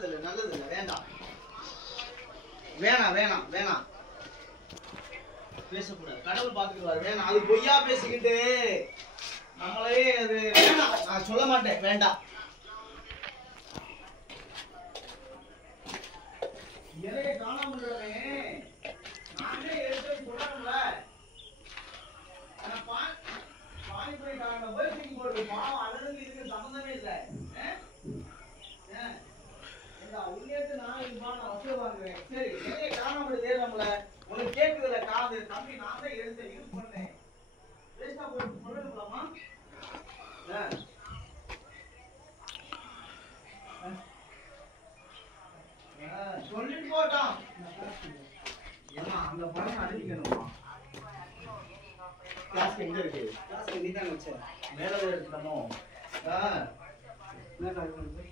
நல்லது இல்ல வேண்டாம் வேணாம் வேணாம் வேணாம் பேசக்கூடாது கடவுள் பாத்துக்குவாரு வேணாம் அது பொய்யா பேசிக்கிட்டு நம்மளே அது வேணாம் நான் சொல்ல மாட்டேன் வேண்டாம் இறைய காணாம நானே எடுத்து சொல்றேன்ல பானிபுரி காரங்க போய் தூக்கி போடுறது பாவம் அதுக்கு இதுக்கு சம்பந்தமே இல்லை உன்னேத்து நான் வசதி வாங்குறேன் சரி இறைய காணாம தேடுறோம்ல உனக்கு கேக்குதுல காது தம்பி நான் தான் எடுத்து யூஸ் பண்ணேன் வேஸ்டா போட்டு சொல்லலாமா சொல்லிட்டு போட்டான் ஏமா அந்த பணம் அனுப்பிக்கணுமா கிளாஸ் எங்க இருக்கு கிளாஸ் நீ தான் வச்ச மேல இருக்கணுமோ என்ன காரணம்